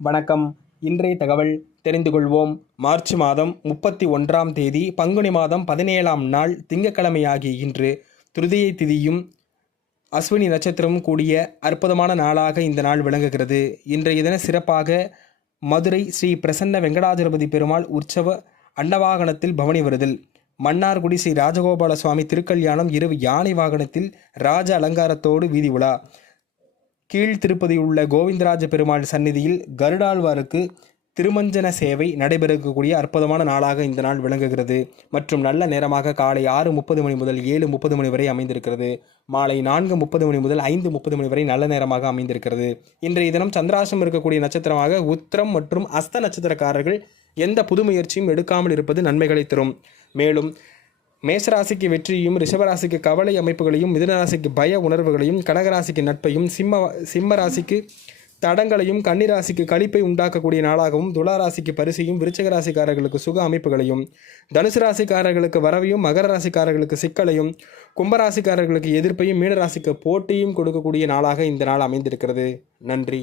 வணக்கம். இன்றைய தகவல் தெரிந்து கொள்வோம். மார்ச் மாதம் 31ஆம் தேதி பங்குனி மாதம் 17ஆம் நாள் திங்கட்கிழமையாகிய இன்று திருதியை திதியும் அஸ்வினி நட்சத்திரமும் கூடிய அற்புதமான நாளாக இந்த நாள் விளங்குகிறது. இன்றைய தின சிறப்பாக மதுரை ஸ்ரீ பிரசன்ன வெங்கடாஜலபதி பெருமாள் உற்சவ அன்னவாகனத்தில் பவனி வருதல், மன்னார்குடி ஸ்ரீ ராஜகோபால சுவாமி திருக்கல்யாணம் இரவு யானை வாகனத்தில் ராஜ அலங்காரத்தோடு வீதி உலா, கீழ்த்திருப்பதியில் உள்ள கோவிந்தராஜ பெருமாள் சந்நிதியில் கருடாழ்வாருக்கு திருமஞ்சன சேவை நடைபெறக்கூடிய அற்புதமான நாளாக இந்த நாள் விளங்குகிறது. மற்றும் நல்ல நேரமாக காலை 6:30 மணி முதல் 7:30 மணி வரை அமைந்திருக்கிறது. மாலை 4:30 மணி முதல் 5:30 மணி வரை நல்ல நேரமாக அமைந்திருக்கிறது. இன்றைய தினம் சந்திராஷ்டம் இருக்கக்கூடிய நட்சத்திரமாக உத்திரம் மற்றும் அஸ்த நட்சத்திரக்காரர்கள் எந்த புது முயற்சியும் எடுக்காமல் இருப்பது நன்மைகளை தரும். மேலும் மேசராசிக்கு வெற்றியையும், ரிஷபராசிக்கு கவலை அமைப்புகளையும், மிதுனராசிக்கு பய உணர்வுகளையும், கடகராசிக்கு நட்பையும், சிம்ம ராசிக்கு தடங்களையும், கன்னிராசிக்கு களிப்பை உண்டாக்கக்கூடிய நாளாகவும், துளாராசிக்கு பரிசையும், விருச்சிக ராசிக்காரர்களுக்கு சுக அமைப்புகளையும், தனுசு ராசிக்காரர்களுக்கு வரவையும், மகர ராசிக்காரர்களுக்கு சிக்கலையும், கும்பராசிக்காரர்களுக்கு எதிர்ப்பையும், மீனராசிக்கு போட்டியும் கொடுக்கக்கூடிய நாளாக இந்த நாள் அமைந்திருக்கிறது. நன்றி.